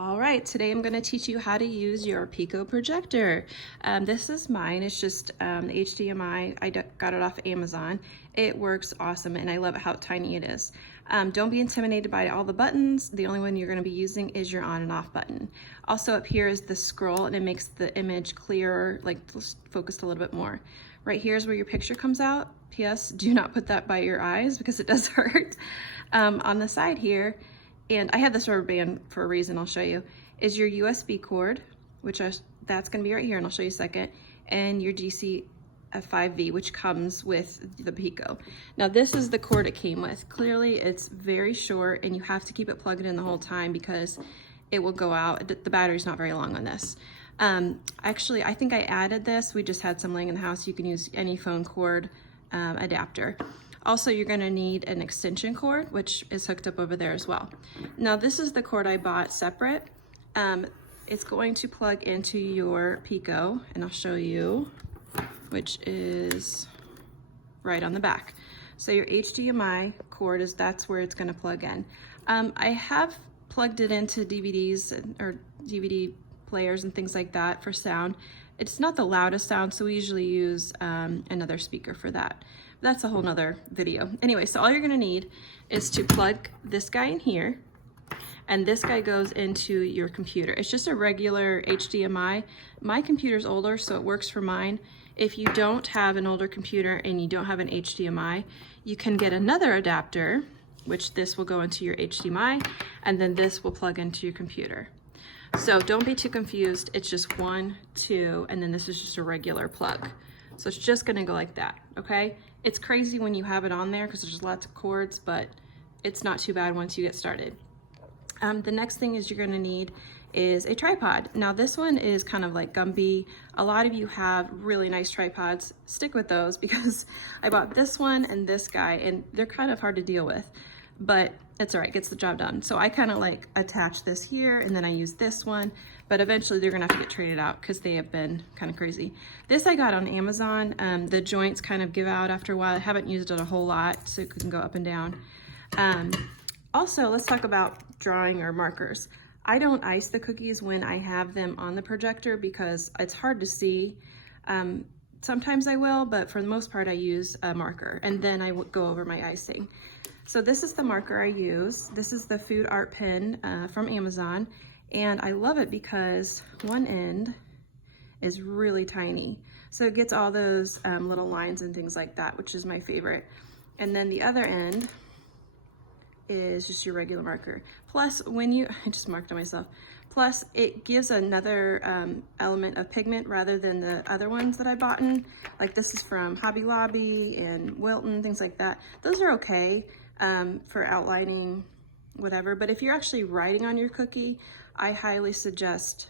All right, today I'm going to teach you how to use your Pico projector. This is mine. It's just the HDMI. I got it off Amazon. It works awesome and I love how tiny it is. Don't be intimidated by all the buttons. The only one you're going to be using is your on and off button. Also up here is the scroll and it makes the image clearer, like focused a little bit more. Right here is where your picture comes out. P.S. Do not put that by your eyes because it does hurt. On the side here, and I have this rubber band for a reason, I'll show you, is your USB cord, which that's gonna be right here and I'll show you a second, and your DC 5V, which comes with the Pico. Now this is the cord it came with. Clearly it's very short and you have to keep it plugged in the whole time because it will go out. The battery's not very long on this. Actually, I think I added this. We just had some laying in the house. You can use any phone cord adapter. Also, you're going to need an extension cord, which is hooked up over there as well. Now, this is the cord I bought separate. It's going to plug into your Pico, and I'll show you, which is right on the back. So your HDMI cord that's where it's going to plug in. I have plugged it into DVDs or DVD players and things like that for sound. It's not the loudest sound, so we usually use another speaker for that. That's a whole nother video. Anyway, so all you're gonna need is to plug this guy in here, and this guy goes into your computer. It's just a regular HDMI. My computer's older, so it works for mine. If you don't have an older computer and you don't have an HDMI, you can get another adapter, which this will go into your HDMI, and then this will plug into your computer. So don't be too confused. It's just 1, 2, and then this is just a regular plug. So it's just gonna go like that, okay? It's crazy when you have it on there because there's lots of cords, but it's not too bad once you get started. The next thing is you're gonna need is a tripod. Now this one is kind of like Gumby. A lot of you have really nice tripods. Stick with those because I bought this one and this guy and they're kind of hard to deal with, but it's all right, gets the job done. So I kind of like attach this here and then I use this one, but eventually they're gonna have to get traded out because they have been kind of crazy. This I got on Amazon. The joints kind of give out after a while. I haven't used it a whole lot, so it can go up and down. Also, let's talk about drawing or markers. I don't ice the cookies when I have them on the projector because it's hard to see. Sometimes I will, but for the most part I use a marker and then I go over my icing. So this is the marker I use. This is the food art pen from Amazon, and I love it because one end is really tiny. So it gets all those little lines and things like that, which is my favorite. And then the other end is just your regular marker. Plus, I just marked on myself. Plus, it gives another element of pigment rather than the other ones that I bought in. Like this is from Hobby Lobby and Wilton, things like that. Those are okay for outlining, whatever. But if you're actually writing on your cookie, I highly suggest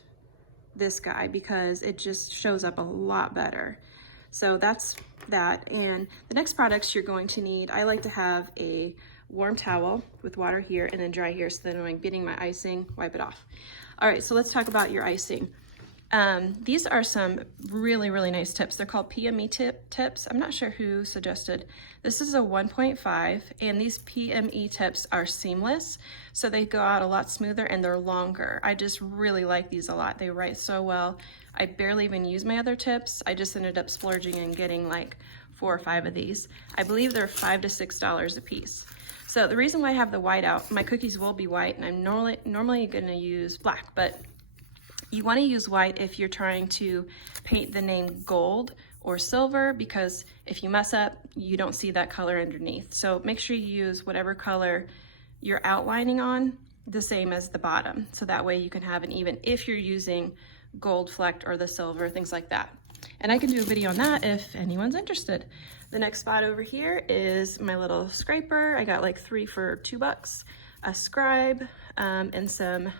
this guy because it just shows up a lot better. So that's that. And the next products you're going to need, I like to have a warm towel with water here and then dry here so that when I'm getting my icing, wipe it off. All right, so let's talk about your icing. These are some really, really nice tips. They're called PME tips. I'm not sure who suggested. This is a 1.5, and these PME tips are seamless, so they go out a lot smoother and they're longer. I just really like these a lot. They write so well. I barely even use my other tips. I just ended up splurging and getting like 4 or 5 of these. I believe they're $5 to $6 a piece. So the reason why I have the white out, my cookies will be white, and I'm normally gonna use black, but you wanna use white if you're trying to paint the name gold or silver, because if you mess up, you don't see that color underneath. So make sure you use whatever color you're outlining on, the same as the bottom. So that way you can have an even if you're using gold flecked or the silver, things like that. And I can do a video on that if anyone's interested. The next spot over here is my little scraper. I got like 3 for $2, a scribe, and some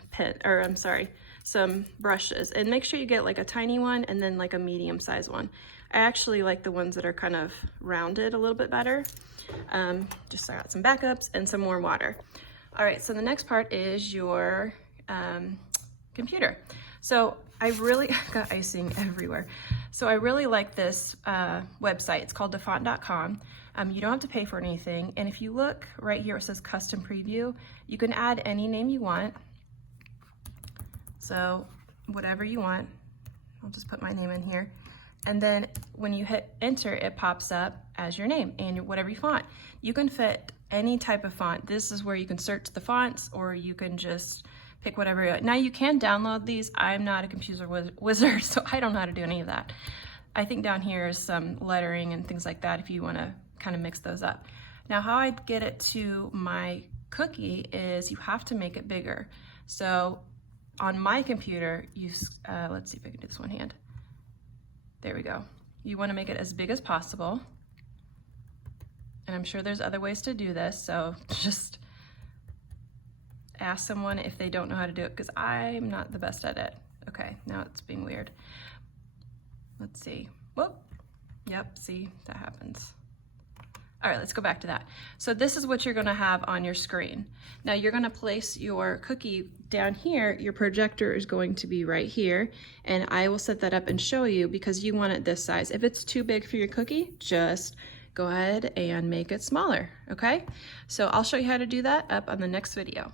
some brushes. And make sure you get like a tiny one and then like a medium sized one. I actually like the ones that are kind of rounded a little bit better. Just I got some backups and some more water. All right, so the next part is your computer. So I really got icing everywhere. So I really like this website. It's called defont.com. You don't have to pay for anything. And if you look right here, it says custom preview. You can add any name you want. So whatever you want, I'll just put my name in here. And then when you hit enter, it pops up as your name and whatever font. You can fit any type of font. This is where you can search the fonts, or you can just pick whatever you like. Now you can download these. I'm not a computer wizard, so I don't know how to do any of that. I think down here is some lettering and things like that if you want to kind of mix those up. Now how I get it to my cookie is you have to make it bigger. So on my computer, let's see if I can do this one hand. There we go. You want to make it as big as possible. And I'm sure there's other ways to do this, so just ask someone if they don't know how to do it, because I'm not the best at it. Okay, now it's being weird. Let's see. Whoop. Yep, see, that happens. All right, let's go back to that. So this is what you're gonna have on your screen. Now you're gonna place your cookie down here. Your projector is going to be right here, and I will set that up and show you because you want it this size. If it's too big for your cookie, just go ahead and make it smaller, okay? So I'll show you how to do that up on the next video.